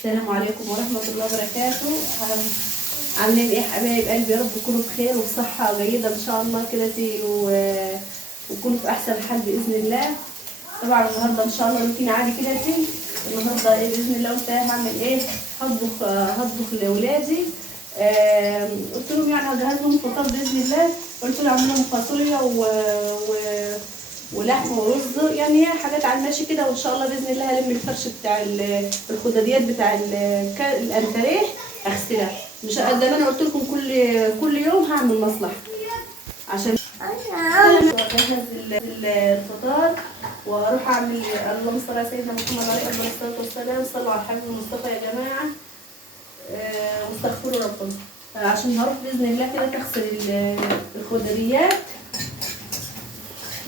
السلام عليكم ورحمة الله وبركاته. عاملين ايه يا حبايب قلبي؟ يا رب تكونوا بخير وبصحة جيدة ان شاء الله كده وتكونوا في احسن حال باذن الله. طبعا النهارده ان شاء الله روتين عادي كده النهارده ايه باذن الله. قلت هعمل ايه؟ هطبخ لاولادي. قلت لهم يعني هجهز لهم فطار باذن الله. قلت لهم اعمل لهم فاصوليا ولحم ورز، يعني هي حاجات على الماشي كده. وان شاء الله باذن الله هلم الفرش بتاع الخداديات بتاع الانتريه اغسلها. مش زي ما انا قلت لكم كل يوم هعمل مصلحه عشان اجهز الفطار واروح اعمل. اللهم صل على سيدنا محمد عليه الصلاه والسلام. صلوا على الحبيب المصطفى يا جماعه واستغفروا ربنا. عشان هروح باذن الله كده تغسل الخدريات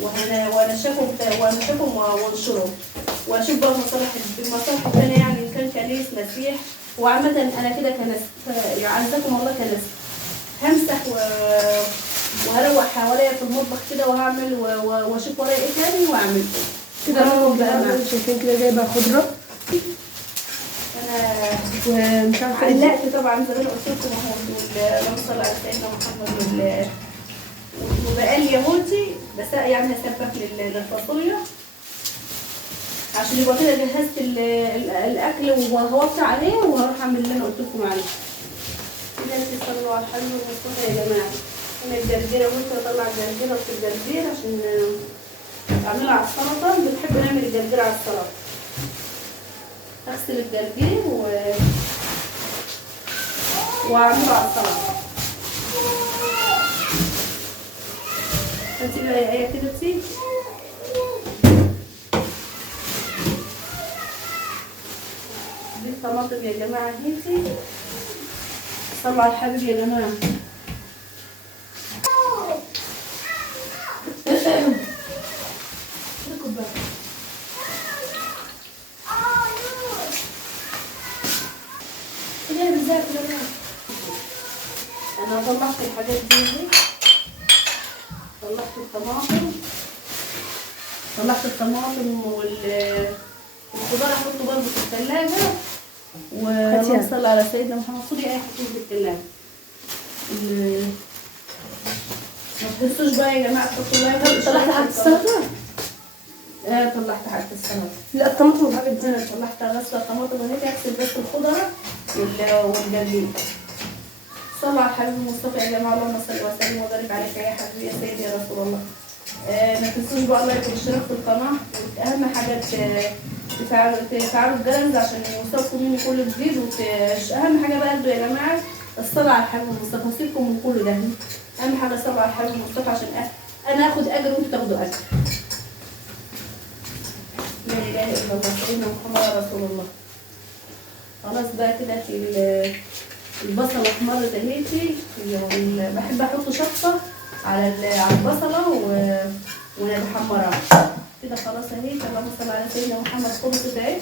وانشفهم وانشرهم واشوف بقى المصالح الثانيه، يعني ان كان كنيس مسيح. وعامة انا كده عزكم الله كنست همسح وهروق حواليا في المطبخ كده وهعمل واشوف ورايا ايه تاني واعمل كده. بقى شايفين كده جايبه خضره انا ومش عارفه علقت طبعا زي ما انا قلت لكم اهو. اللهم صل على سيدنا محمد. وبقالي يهودي بس يعني هسبك للفاصوليا عشان يبقى كده جهزت الاكل وهوطي عليه وهروح اعمل اللي انا قلت لكم عليه. كده انتوا صلوا على الحبيب المصطفى يا جماعه. هنا الجرجيره ممكن اطلع الجرجيره في الجرجير عشان اعملها على السلطه. بنحب نعمل الجرجيره على السلطه. اغسل الجرجير واعمله على السلطه. هنسيبها هي كده تسيب. دي الطماطم يا جماعه هيتي. صلوا على الحبيب يا جماعه. انا طلعت الحاجات دي. طلعت الطماطم والخضار احطه برضه في الثلاجه. اللهم صل على سيدنا محمد. خدي اي حاجه في الثلاجه. ما تحسوش بقى يا جماعه تحطوا بقى. طلعت حاجه السلطه؟ طلعت حاجه السلطه. لا الطماطم والحاجات دي انا طلعت غسله الطماطم وهيك اغسل بس الخضره والجرجير. صلوا على الحبيب المصطفى يا جماعه. اللهم صل وسلم وبارك عليك يا حبيبي يا سيدي يا رسول الله. ما تنسوش بقى لايك واشتراك في القناه. اهم حاجه تفعلوا الجرس عشان يوصلكم مني كل جديد. اهم حاجه بقى يا جماعه الصلاه على الحبيب المصطفى. سيبكم من كل ده. اهم حاجه الصلاه على الحبيب المصطفى عشان انا اخد اجر وانتوا تاخدوا اجر. لا اله الا الله سيدنا محمد رسول الله. خلاص بقى كده البصله احمرت اهيتي. بحب احط شطه على البصله وانا بحمرها كده. خلاص اهي. اللهم صل على سيدنا محمد. خلصت اهي.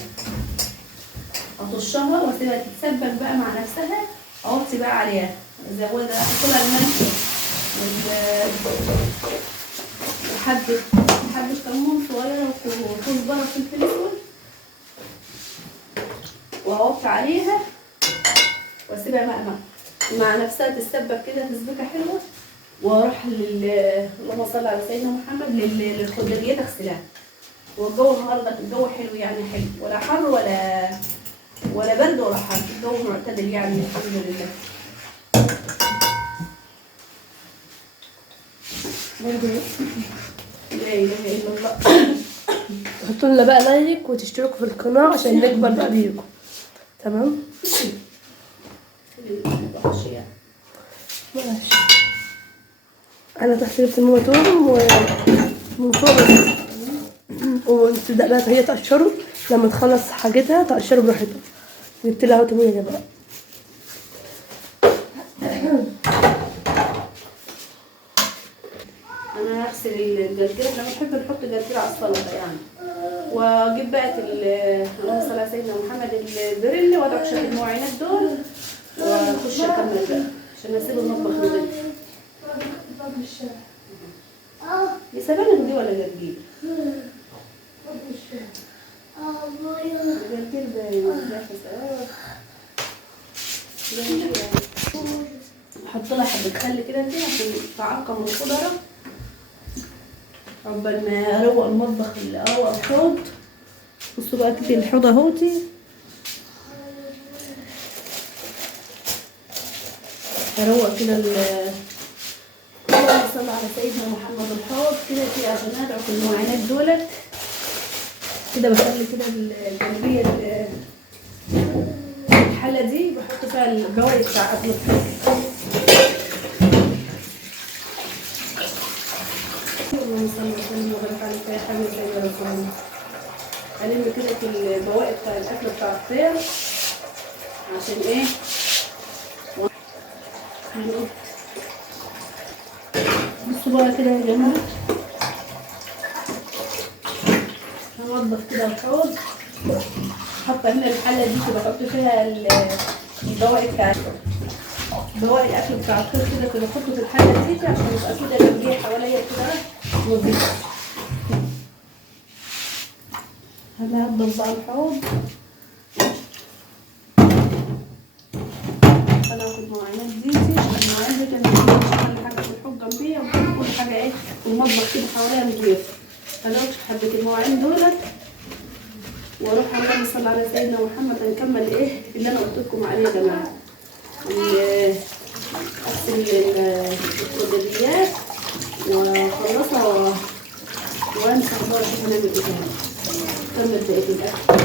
اطشها واسيبها تتسبك بقى مع نفسها. اوطي بقى عليها ازودها احط لها الملح وحبه كمون صغيره وكزبره وفلفل اسود واوطي عليها واسيبها مع نفسها تتسبك كده تسبيكه حلوه. واروح اللهم صل على سيدنا محمد للخضريات اغسلها. والجو النهارده الجو حلو يعني حلو، ولا حر ولا برد ولا حر. الجو معتدل يعني الحمد لله. لا اله الا الله. تحطوا لنا بقى لايك وتشتركوا في القناه عشان نكبر بقى بيكم. تمام ماشي. انا تحت جبت الموتور ومن فوق وتبدا بقى هي تقشره. لما تخلص حاجتها تقشره براحتها. جبت لها توميه يا جماعه. انا هغسل الجرجير. احنا بنحب نحط جرجير على السلطه يعني. واجيب بقى اللهم صل على سيدنا محمد البريل وادعك شويه المعينات دول واخش اكمل بقى عشان اسيب المطبخ نضيف. دي سبانخ دي ولا جرجير؟ جرجير باين. احط لها حبه خل كده فيها عشان تعقم الخضره عقبال ما اروق المطبخ اروق الحوض. بصوا بقى كده الحوض اهوتي اروق كده اللهم صل على سيدنا محمد. الحوض كده فيه عشان ادعو في المعانات دولت كده. بخلي كده الجنبيه الحله دي بحط فيها البواقي بتاع قبل الحوض. اللهم صل وسلم وبارك عليك يا حبيبي يا رسول الله. الم كده في البواقي بتاع الاكل بتاع الفطار عشان ايه بصوا بقى كده يا جماعه. هنضف كده الحوض. حاطه هنا الحله دي كده بحط فيها البواقي بتاع بواقي الاكل بتاع الفطار كده بحطه في الحله دي عشان يبقى كده جنبيه حواليا كده نضيف. هنضف بقى الحوض. انا هاخد مواعين ديتي عشان المواعين دي كانت كل حاجه في الحوض جنبيه وكل حاجه ايه في المطبخ كده حواليها نضيف. هناخد حبه المواعين دولت واروح اللهم صل على سيدنا محمد. هنكمل ايه اللي انا قلت لكم عليه يا جماعه. اغسل الكوبايات واخلصها وامسح بقى اشوف هنعمل ايه تاني. نكمل بقيه الاكل.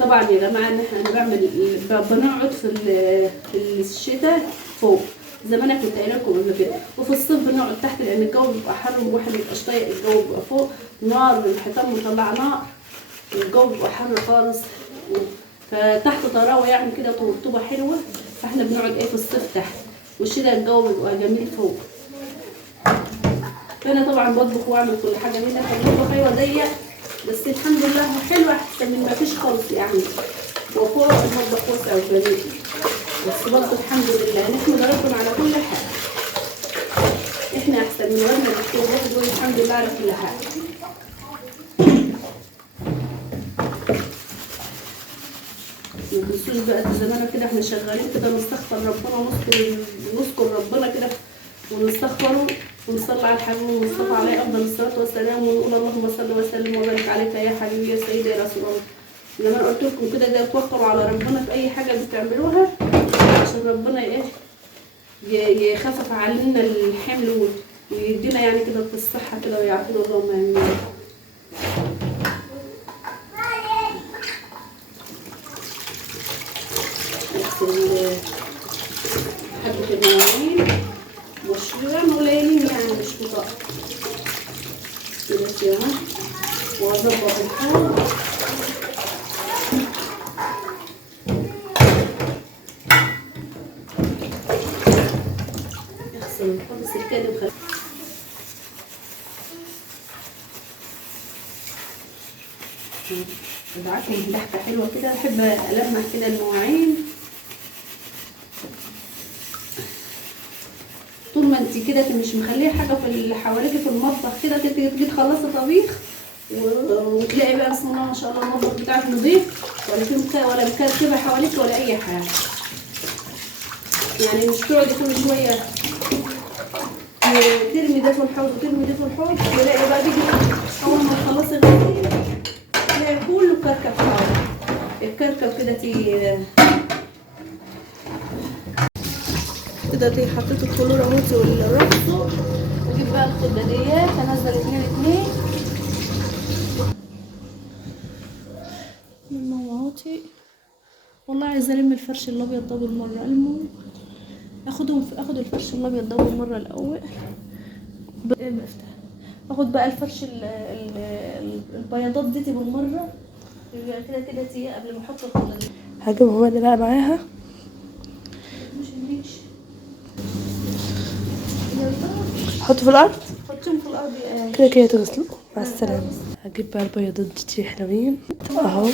طبعا يا جماعه ان احنا بنقعد في الشتاء فوق زي ما انا كنت قايله لكم قبل كده، وفي الصيف بنقعد تحت لان الجو بيبقى حر والواحد مبيبقاش طايق الجو بيبقى فوق نار الحيطان مطلعه نار والجو بيبقى حر خالص. فتحت طراوه يعني كده ورطوبه حلوه. فاحنا بنقعد ايه في الصيف تحت والشتاء الجو بيبقى جميل فوق. فانا طبعا بطبخ واعمل كل حاجه هنا. فالمطبخ ايوه ضيق بس الحمد لله حلو احسن من ما فيش خالص يعني. وفوق المطبخ واسع وجميل بس برضه الحمد لله نحمد ربنا على كل حاجه. احنا احسن من غيرنا بكتير برضه الحمد لله على كل حاجه. ما تنسوش بقى زماننا كده احنا شغالين كده نستغفر ربنا ونذكر ربنا كده ونستغفره ونصلي على الحبيب المصطفى عليه افضل الصلاه والسلام ونقول اللهم صل وسلم وبارك عليك يا حبيبي يا سيدي يا رسول الله. زي ما انا قلت لكم كده ده توكلوا على ربنا في اي حاجه بتعملوها عشان ربنا ايه يخفف علينا الحمل ويدينا يعني كده في الصحه كده ويعافينا اللهم امين. حبه المواعين مش قليلين يعني مش كتار كده فيها واظبط الحوض. اغسل الحوض سكاني وخلي ادعكم بلحكه حلوه كده. بحب المح كده المواعين طول ما انت كده مش مخليه حاجه في اللي حواليكي في المطبخ كده تيجي تخلصي طبيخ وتلاقي بقى بسم الله ما شاء الله المطبخ بتاعك نظيف ولا مكركبه حواليك ولا اي حاجه. يعني مش تقعدي كل شويه ترمي ده في الحوض وترمي ده في الحوض تلاقي بقى تيجي اول ما تخلصي الغسيل تلاقي كله كركب حواليك. الكركب كده كده حطيت الكلور اهوتي والرقص واجيب بقى الخداديات انزل 2 من موعاتي. والله عايزه الم الفرش الابيض ده بالمره. المهم اخد الفرش الابيض ده بالمره الاول. اخد بقى الفرش البياضات دي بالمره كده قبل ما احط الخداديات. هجيبهم انا بقى معاها. حطه في الارض حطهم في الارض كده تغسلوا. مع السلامة. هجيب بقى البيضات دي حلوين اهو.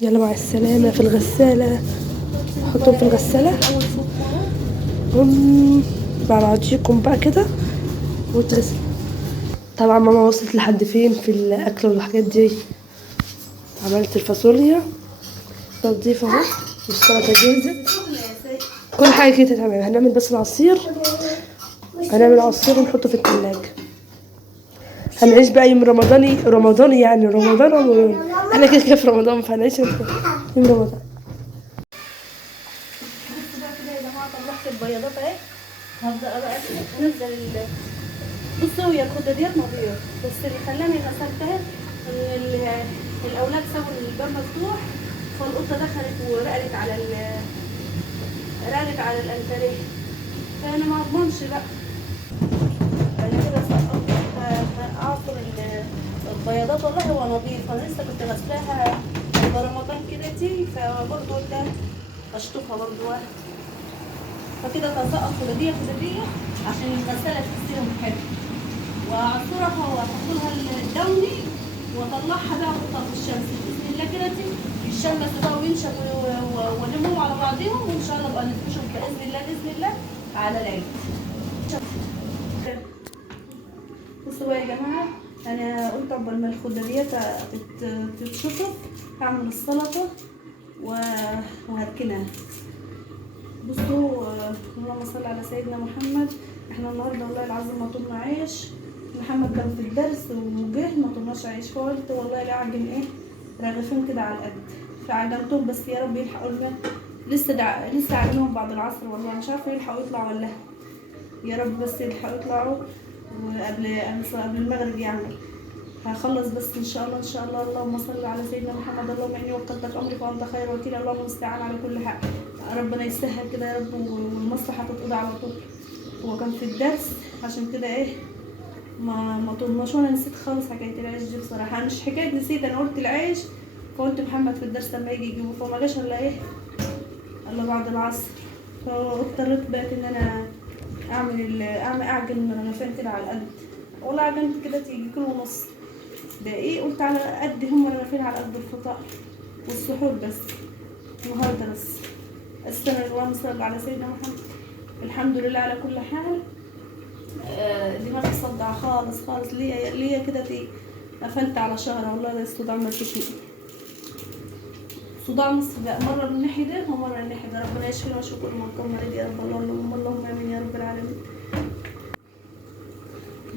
يلا مع السلامة. في الغسالة، حطهم في الغسالة هم مع بعضيكم بقى كده وتغسل. طبعا ماما وصلت لحد فين في الاكل والحاجات دي. عملت الفاصوليا تنظيف اهو، والسلطة جاهزة، كل حاجة كده تمام. هنعمل بس العصير، هنعمل عصير ونحطه في التلاجة. هنعيش بقى يوم رمضاني يعني رمضان. احنا كده كده في رمضان، فهنعيش يوم رمضان. بصوا بقى كده يا جماعه، طلعت البياضات اهي. هبدا بقى انزل بصوا هي الخده ديت نظيفه، بس اللي خلاني غسلتها ان الاولاد سابوا الباب مفتوح، فالقطه دخلت ورقلت رقلت على الانتريه، فانا ما اضمنش بقى. انا كده سقطت اعصر البياضات. والله هو نظيف، انا لسه كنت غسلاها في رمضان كده تي، فبرضه قلت اشطفها برضه واحد، فكده تسقط خداديه عشان الغساله تغسلهم حلو، واعصرها واحط لها الدوني واطلعها بقى واحطها في الشمس باذن الله كده الشمس بقى وينشف ولمهم على بعضهم، وان شاء الله بقى نفرشهم باذن الله على العيد. بصوا بقى يا جماعه، انا قلت قبل ما الخضريه تتشطف هعمل السلطه وهركنها. بصوا اللهم صل على سيدنا محمد. احنا النهارده والله العظيم ما طولنا عيش. محمد كان في الدرس وجه ما طولناش عيش، فقلت والله لا اعجن ايه رغيفين كده على القد، فعجنتهم بس يا رب يلحقوا لنا. لسه عاملينهم بعد العصر، والله مش عارفه يلحقوا يطلعوا ولا يا رب بس يلحقوا يطلعوا قبل المغرب يعني. هخلص بس ان شاء الله. اللهم صل على سيدنا محمد. اللهم اني وكلتك امري فانت خير وكيل. اللهم المستعان على كل حال. ربنا يسهل كده يا رب والمصلحه تتقضى على طول. هو كان في الدرس عشان كده ايه ما طولناش، وانا نسيت خالص حكايه العيش دي بصراحه. مش حكايه نسيت، انا قلت العيش فقلت محمد في الدرس لما يجي يجيبه، فما جاش الا ايه الا بعد العصر. فاضطريت بقى ان انا اعجن رغيفين كده على القد. والله عجنت كده تيجي كيلو ونص دقيق، قلت على قد هم رغيفين على قد الفطار والسحور بس النهارده بس. استنى اللهم صل على سيدنا محمد. الحمد لله على كل حال. دماغي صدع خالص ليا كده قفلت على شهر. والله ده الصداع مركشني، صداع نصف بقى، مره من الناحيه ده ومره من الناحيه ده. ربنا يشفينا ويشفي كل مرضى مريض يا رب. اللهم امين يا رب العالمين.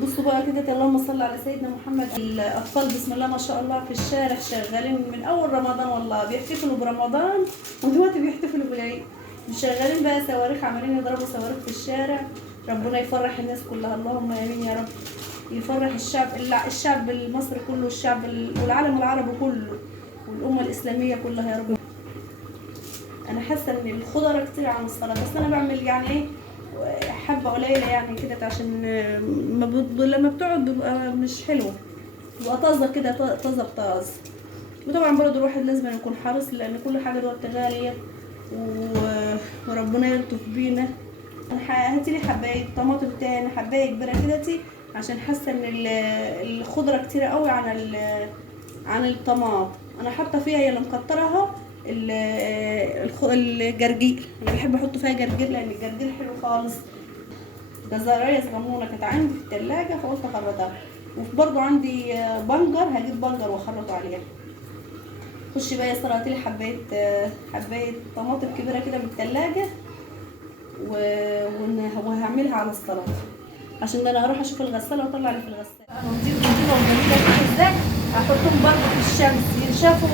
بصوا بقى كده اللهم صل على سيدنا محمد. الاطفال بسم الله ما شاء الله في الشارع شغالين من اول رمضان، والله بيحتفلوا برمضان ودلوقتي بيحتفلوا بالعيد. شغالين بقى صواريخ، عمالين يضربوا صواريخ في الشارع. ربنا يفرح الناس كلها، اللهم امين يا رب. يفرح الشعب المصري كله، الشعب والعالم العربي كله والامه الاسلاميه كلها يا رب. انا حاسه ان الخضره كتير عن السلطه، بس انا بعمل يعني ايه حبه قليله يعني كده، عشان لما بتقعد بيبقى مش حلوه، بيبقى طازه كده، طازه بطاز. وطبعا برضه الواحد لازم يكون حريص، لان كل حاجه دلوقتي غاليه وربنا يلطف بينا. هاتيلي حبايه طماطم تاني، حبايه كبيره كده عشان حاسه ان الخضره كتيره قوي عن الطماط. انا حاطه فيها هي اللي مكترها الجرجير. انا بحب احط فيها جرجير لان الجرجير حلو خالص. جزرايه صغنونه كانت عندي في التلاجة فقلت اخرطها. وبرضه عندي بنجر، هجيب بنجر واخرطه عليها. خشي بقى يا ساره هاتيلي حبايه طماطم كبيره كده من التلاجة وهعملها على السلطه، عشان انا هروح اشوف الغساله واطلع اللي في الغساله. هنضيف كده وجميله كده ازاي. هحطهم برضه في الشمس ينشفوا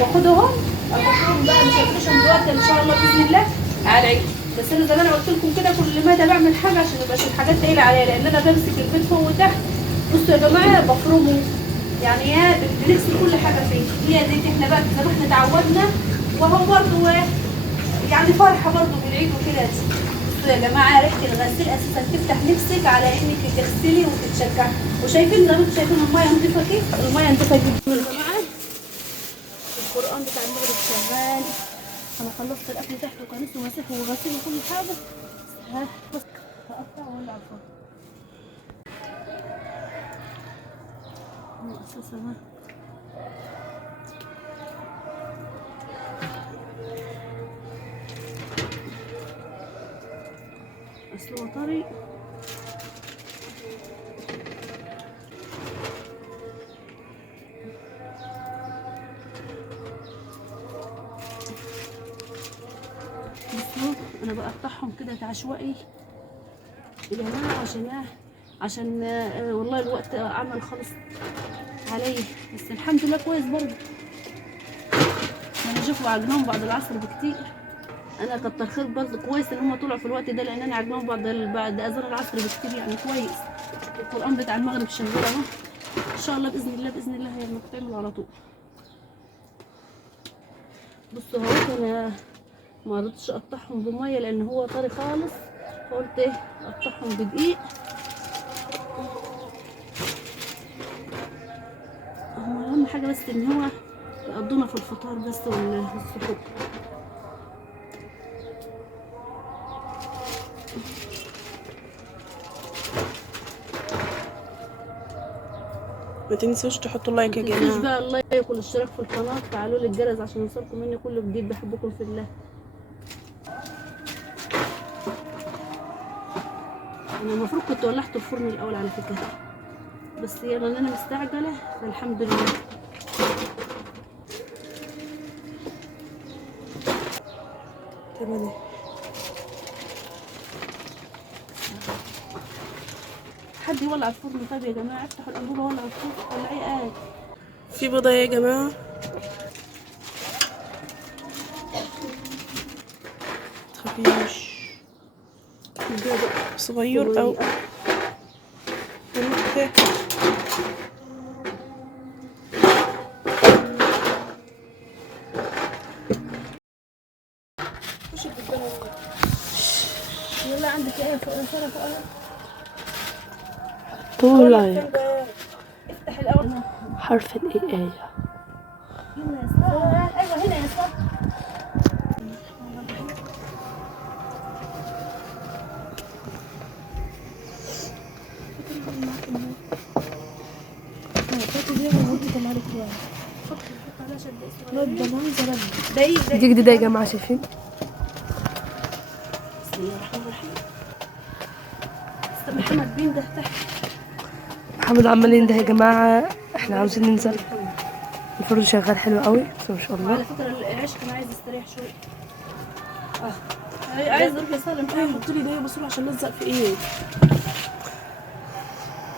واخدهم احطهم بقى، مش هفرشهم دلوقتي ان شاء الله باذن الله على العيد. بس انا زي ما انا قلت لكم كده كل مدى بعمل حاجه عشان ميبقاش الحاجات تقيله عليا، لان انا بمسك البيت فوق وتحت. بصوا يا جماعه بفرمه يعني بنغسل كل حاجه فيه. هي دي احنا بقى زي ما احنا اتعودنا، وهو برضه يعني فرحه برضه بالعيد وكده. يا جماعه ريحه الغسيل اساسا تفتح نفسك على انك تغسلي وتتشجعي. وشايفين زي ما انتم شايفين الميه نضيفه كيف، الميه نضيفه جدا يا جماعه. القران بتاع المغرب شغال. انا خلصت الاكل تحت وكنسه ومسح وغسيل وكل حاجه. بس هقطع واولع الفرن. اساسا ما اصله طري. بصوا انا بقطعهم كده عشوائي يا جماعه عشان والله الوقت عمل خلص علي، بس الحمد لله كويس برضه. انا اشوفوا عجنهم بعد العصر بكتير. انا كتر خير برضه كويس ان هم طلعوا في الوقت ده، لان انا عجنهم بعد اذان العصر بكتير يعني كويس. القران بتاع المغرب شغال اهو، ان شاء الله باذن الله باذن الله هي بتعمل على طول. بصوا اهو انا ما رضيتش اقطعهم بميه لان هو طري خالص، فقلت ايه اقطعهم بدقيق. هو اهم حاجه بس ان هو يقضونا في الفطار بس والسحور. ما تنسوش تحطوا لايك يا متنسوش جماعة. بقى اللايك والاشتراك في القناه، وفعلوا لي الجرس عشان يوصلكم مني كل جديد. بحبكم في الله. انا المفروض كنت ولعت الفرن الاول على فكره، بس يلا ان انا مستعجله فالحمد لله. تمام. حد يولع الفرن طيب يا جماعه، افتحوا الانبوبه ولعوا الفرن ولعيه قاعد. في بيضة يا جماعة، تخافيش، صغير او متاكل. يلا عندك ايه فوق رسالة فوق. طول لايك. افتح الاول. حرف الاي اي. هنا يا ساره. ايوه هنا يا ساره. دي جديدة يا جماعة، شايفين؟ بسم الله الرحمن الرحيم. استنى محمد بين ده تحت. محمد عمالين ده يا جماعة، احنا عاوزين ننزل. الفرن شغال حلو قوي بس ما شاء الله. على فكره العيش كان عايز يستريح شويه. عايز يروح يسلم. حط لي ده بسرعة عشان نلزق في ايه.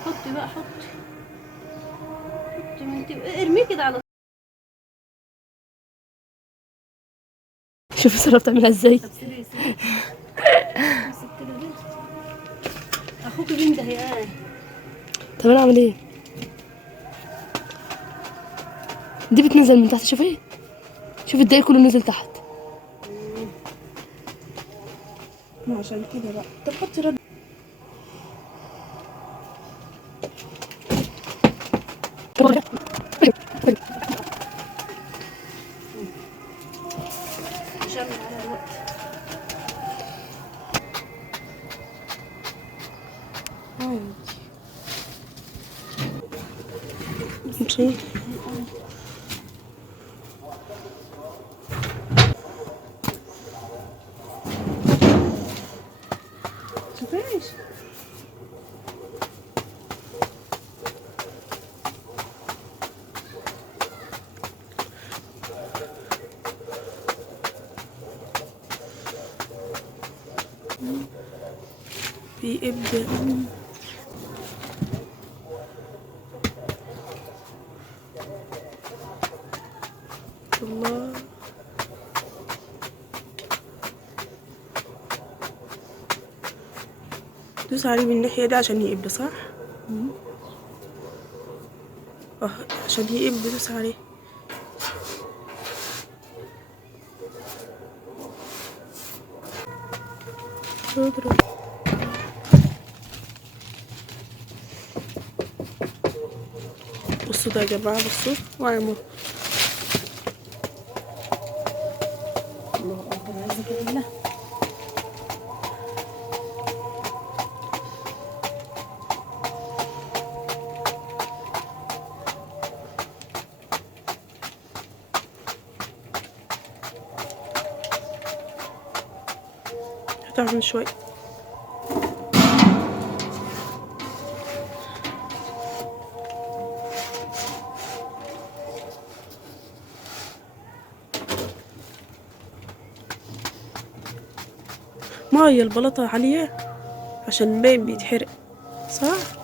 حطي بقى حطي ما انت ارميه كده على. شوفي سارة بتعملها ازاي. طب سيبي امسك كده بنت اخوك بين ده يا. طب انا اعمل ايه؟ دي بتنزل من تحت، شوفي شوفي الدقيق كله نزل تحت. ما عشان كده بقى. طب حطي رد. مش هعمل على الوقت. ماشي. شوفيش بيبدأ. الله. دوس عليه من الناحية دي عشان يقب، صح؟ عشان يقب دوس عليه. اضرب. بصوا ده يا جماعة، بصوا واعملوا. الله اكبر عزك بالله. تعمل شوي. ما هي البلطة عالية عشان الماء بيتحرق، صح؟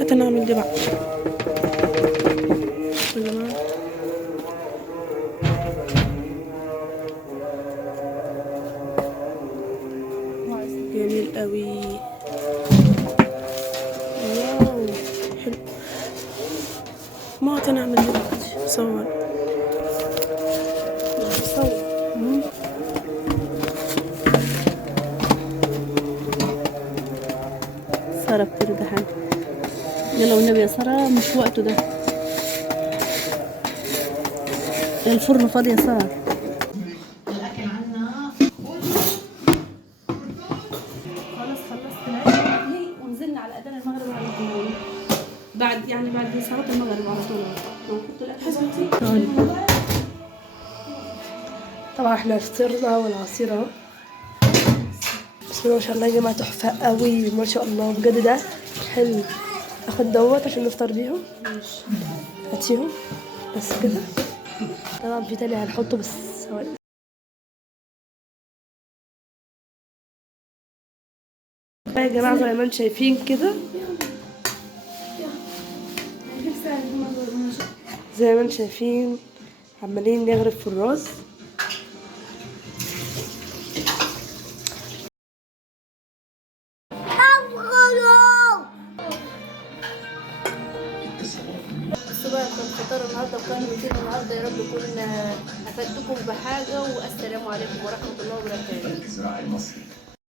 حتى نعمل دي بقى. جميل قوي. واو حلو. ما نعمل دلوقتي صور. سارة بترد حاجة. يلا والنبي يا سارة مش وقته ده. الفرن فاضي يا سارة. الأكل عنا خلاص خلصت العشاء ونزلنا على أذان المغرب على طول. بعد صلاة المغرب على طول. نحط الأكل. طبعا احنا فطرنا والعصير اهو. بسم الله ما شاء الله يا جماعة، تحفة قوي ما شاء الله بجد. ده حلو. اخد دوت عشان نفطر بيهم. هاتيهم بس كده. طبعا في تاني هنحطه بس ثواني. يا جماعة زي ما انتم شايفين كده، زي ما انتم شايفين عمالين نغرف في الرز. بقى كان فطار النهارده وكان روتين النهارده. يا رب يكون افدتكم بحاجه، والسلام عليكم ورحمه الله وبركاته.